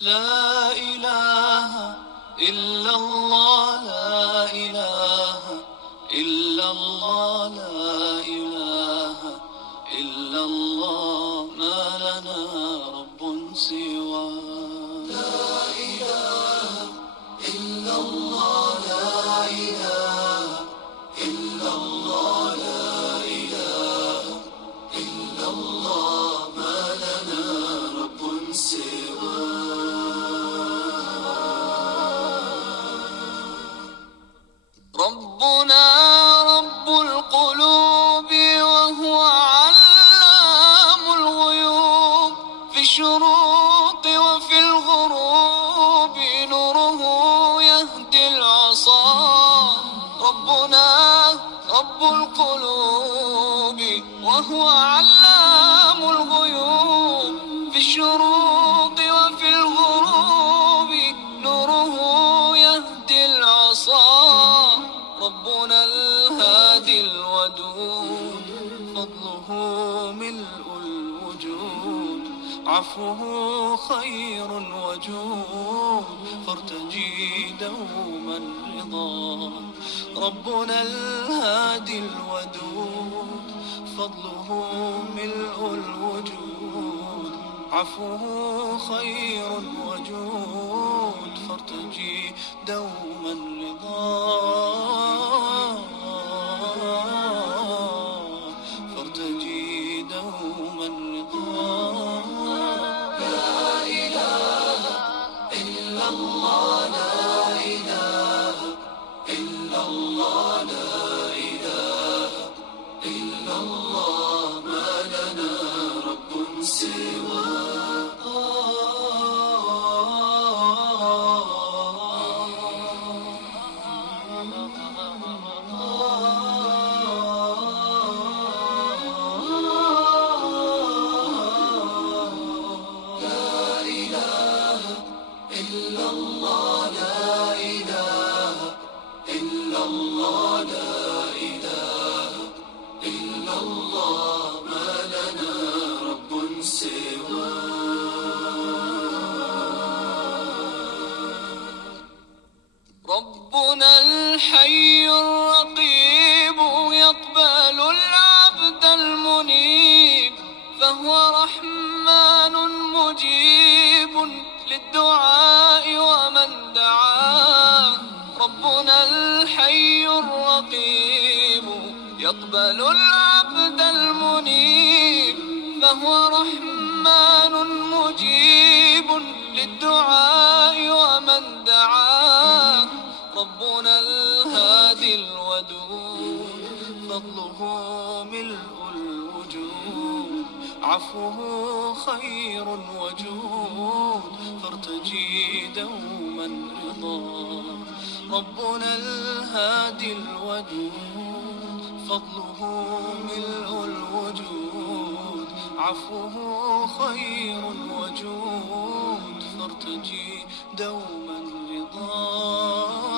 لا إله إلا الله، لا إله إلا الله، لا إله إلا الله، ما لنا رب سواه. لا إله إلا الله، لا إله إلا الله، لا إله إلا الله، ما لنا رب سواه. ربنا رب القلوب وهو علام الغيوب، في الشروق وفي الغروب نوره يهدي العصا. ربنا رب القلوب وهو علام الغيوب، في الشروق وفي الغروب نوره يهدي العصا. ربنا الهادي الودود، فضله ملء الوجود، عفوه خير وجود، فارتجي دوما رضا. ربنا الهادي الودود، فضله ملء الوجود، عفوه خير وجود، فارتجي دوما رضا. فارتجي دوما رضا. لا إله إلا الله، لا إله إلا الله، لا إله إلا الله، ما لنا رب سواه. لا إله إلا الله، لا إله إلا الله، لا إله إلا الله، ما لنا رب سواه. ربنا الحي الرقيب يقبل العبد المنيب، فهو رحمن مجيب للدعاء ومن دعاه. ربنا الحي الرقيب يقبل العبد المنيب، فهو رحمن مجيب للدعاء ومن دعاه. ربنا الهادي الودود، فضله ملء الوجود، عفوه خير وجود، فارتجي دوما رضا. ربنا الهادي الودود، فضله ملء الوجود، عفوه خير وجود، فارتجي دوما رضا.